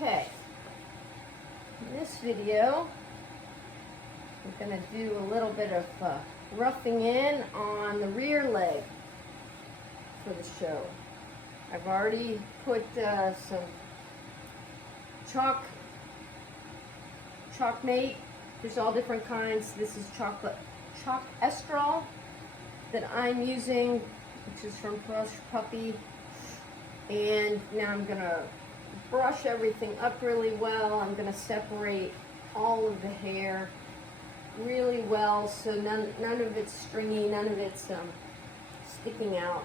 Okay, in this video, I'm going to do a little bit of roughing in on the rear leg for the show. I've already put some chalk mate. There's all different kinds. This is chalk estrol that I'm using, which is from Brush Puppy. And now I'm going to brush everything up really well. I'm going to separate all of the hair really well so none of it's stringy, none of it's sticking out.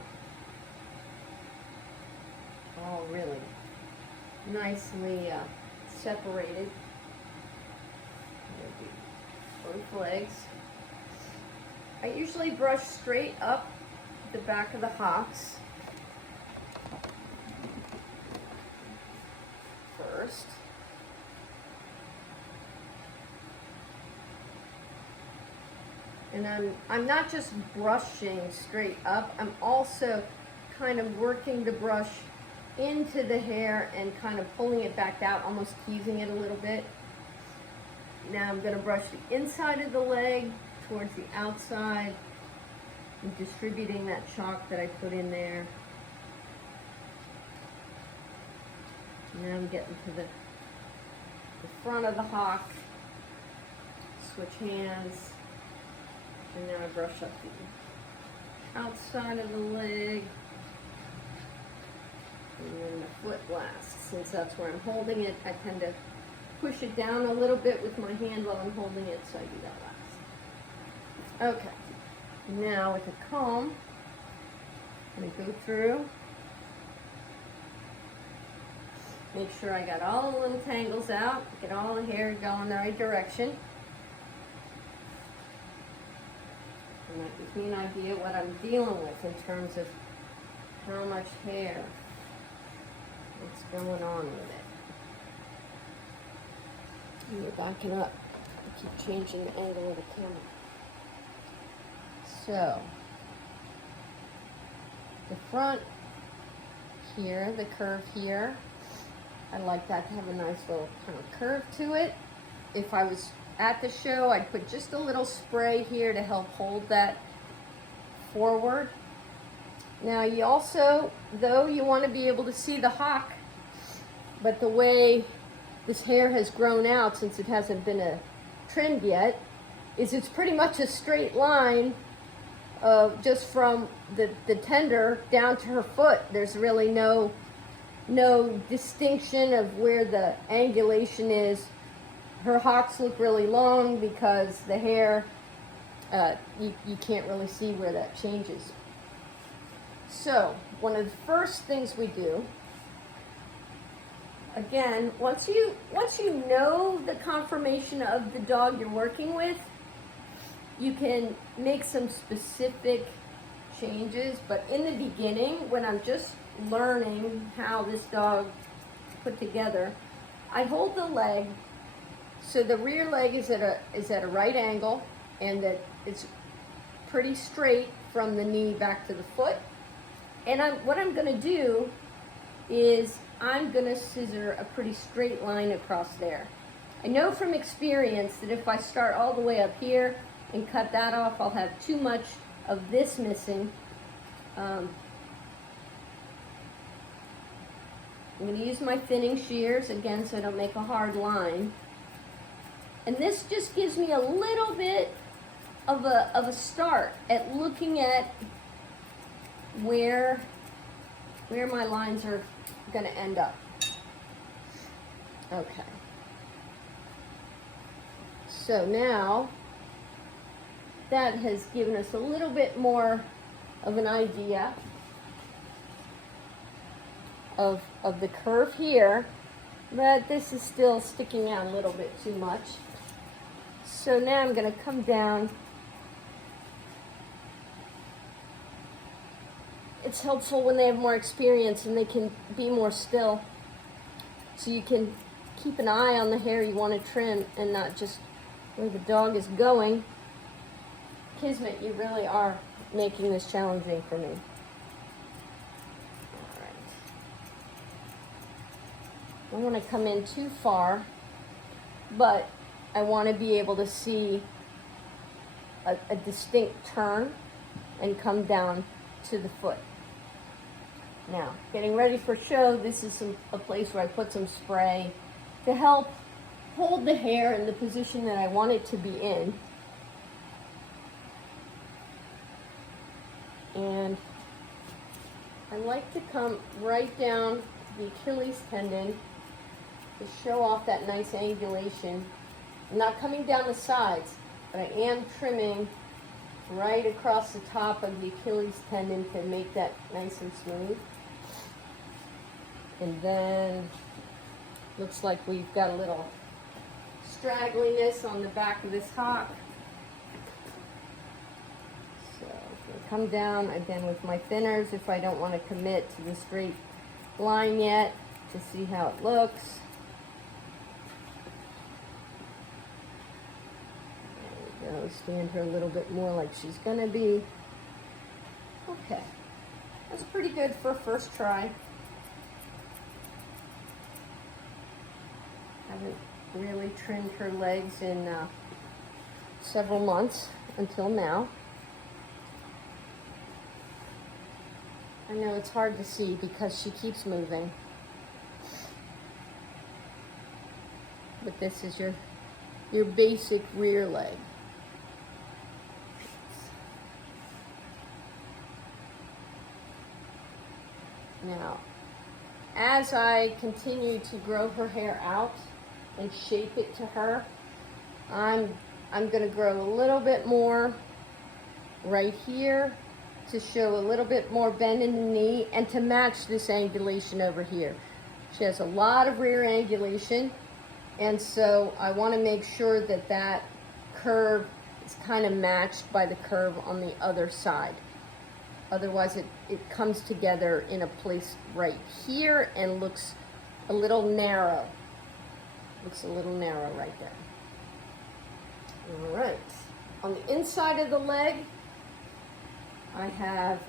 All really nicely separated. Both legs. I usually brush straight up the back of the hocks first. And I'm not just brushing straight up, I'm also kind of working the brush into the hair and kind of pulling it back out, almost teasing it a little bit. Now I'm going to brush the inside of the leg towards the outside and distributing that chalk that I put in there. Now I'm getting to the front of the hawk, switch hands, and now I brush up the outside of the leg, and then the foot last. Since that's where I'm holding it, I tend to push it down a little bit with my hand while I'm holding it, so I do that last. Okay, now with a comb, I'm going to go through, make sure I got all the little tangles out, get all the hair going the right direction. And that gives me an idea what I'm dealing with in terms of how much hair is going on with it. And you're backing up. I keep changing the angle of the camera. So, the front here, the curve here, I like that to have a nice little kind of curve to it. If I was at the show, I'd put just a little spray here to help hold that forward. Now you also, though, you want to be able to see the hawk, but the way this hair has grown out since it hasn't been trimmed yet, is it's pretty much a straight line just from the tender down to her foot. There's really no distinction of where the angulation is. Her hocks look really long because the hair, you can't really see where that changes. So one of the first things we do, again, once you know the conformation of the dog you're working with, you can make some specific changes. But in the beginning, when I'm just learning how this dog put together, I hold the leg so the rear leg is at a right angle and that it's pretty straight from the knee back to the foot. And what I'm going to do is I'm going to scissor a pretty straight line across there. I know from experience that if I start all the way up here and cut that off, I'll have too much of this missing. I'm going to use my thinning shears again so I don't make a hard line. And this just gives me a little bit of a start at looking at where my lines are going to end up. Okay. So now that has given us a little bit more of an idea of the curve here, but this is still sticking out a little bit too much. So now I'm going to come down. It's helpful when they have more experience and they can be more still, so you can keep an eye on the hair you want to trim and not just where the dog is going. Kismet, you really are making this challenging for me. don't want to come in too far, but I want to be able to see a distinct turn and come down to the foot. Now, getting ready for show, this is a place where I put some spray to help hold the hair in the position that I want it to be in. And I like to come right down to the Achilles tendon to show off that nice angulation. I'm not coming down the sides, but I am trimming right across the top of the Achilles tendon to make that nice and smooth. And then looks like we've got a little straggliness on the back of this hawk. So I'm come down again with my thinners if I don't want to commit to the straight line yet, to see how it looks. There we go, stand her a little bit more like she's gonna be. Okay, that's pretty good for a first try. Haven't really trimmed her legs in several months until now. I know it's hard to see because she keeps moving. But this is your basic rear leg. Now, as I continue to grow her hair out and shape it to her, I'm going to grow a little bit more right here to show a little bit more bend in the knee and to match this angulation over here. She has a lot of rear angulation, and so I want to make sure that that curve is kind of matched by the curve on the other side. Otherwise it comes together in a place right here and looks a little narrow. Looks a little narrow right there. All right. On the inside of the leg, I have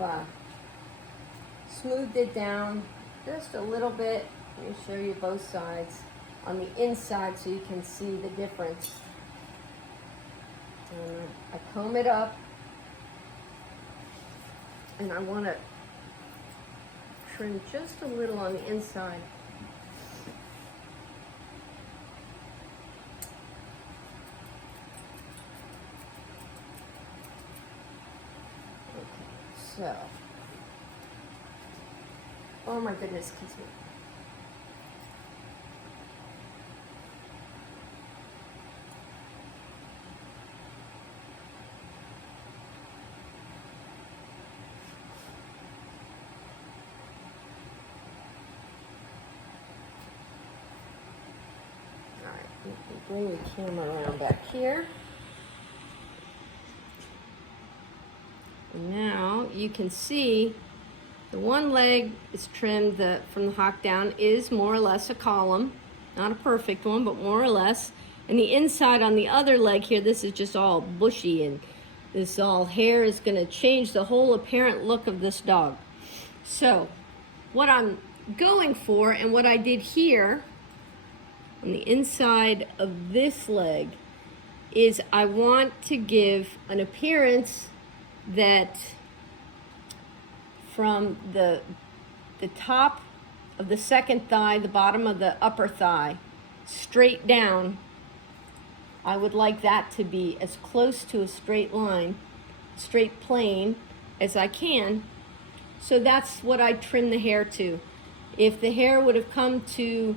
smoothed it down just a little bit. Let me show you both sides on the inside so you can see the difference. And I comb it up, and I want to trim just a little on the inside. So, oh my goodness, excuse me. All right, bring the camera around back here. Now you can see the one leg is trimmed from the hock down is more or less a column, not a perfect one, but more or less. And the inside on the other leg here, this is just all bushy, and this all hair is going to change the whole apparent look of this dog. So what I'm going for, and what I did here on the inside of this leg, is I want to give an appearance that from the top of the second thigh, the bottom of the upper thigh, straight down, I would like that to be as close to a straight line, straight plane as I can. So that's what I trim the hair to. If the hair would have come to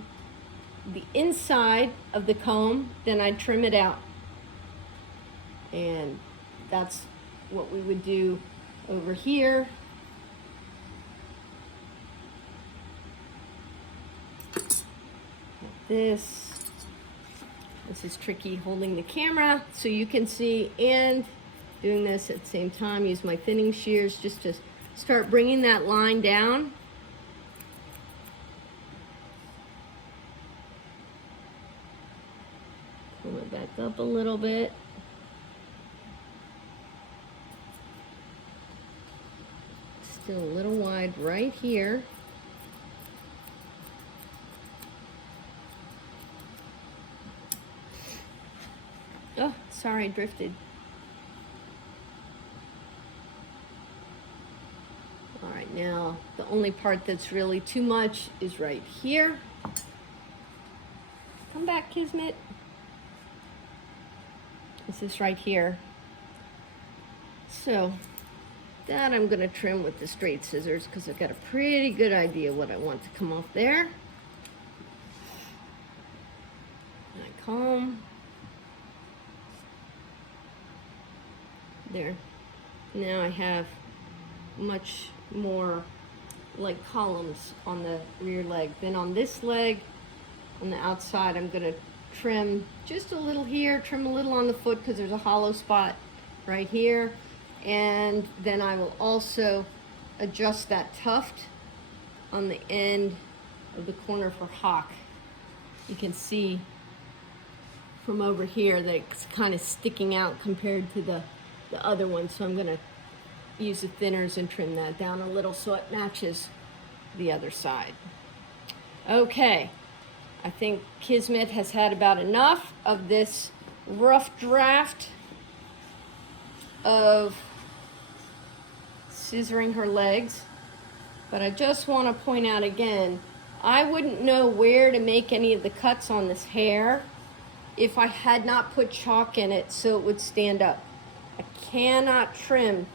the inside of the comb, then I'd trim it out. And that's what we would do over here. This is tricky holding the camera so you can see, and doing this at the same time. Use my thinning shears just to start bringing that line down. Pull it back up a little bit. Still a little wide right here. sorry, I drifted. All right, now the only part that's really too much is right here. Come back, Kismet. This is right here. So that I'm gonna trim with the straight scissors because I've got a pretty good idea what I want to come off there. And I comb. There. Now I have much more like columns on the rear leg. Then on this leg, on the outside, I'm gonna trim just a little here, trim a little on the foot because there's a hollow spot right here. And then I will also adjust that tuft on the end of the corner for hock. You can see from over here that it's kind of sticking out compared to the other one. So I'm gonna use the thinners and trim that down a little so it matches the other side. Okay, I think Kismet has had about enough of this rough draft of scissoring her legs, but I just want to point out again, I wouldn't know where to make any of the cuts on this hair if I had not put chalk in it so it would stand up. I cannot trim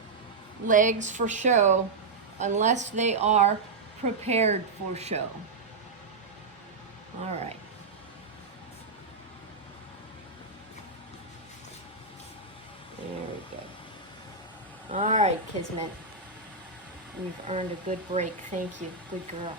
legs for show unless they are prepared for show. All right. There we go. All right, Kismet. You've earned a good break. Thank you. Good girl.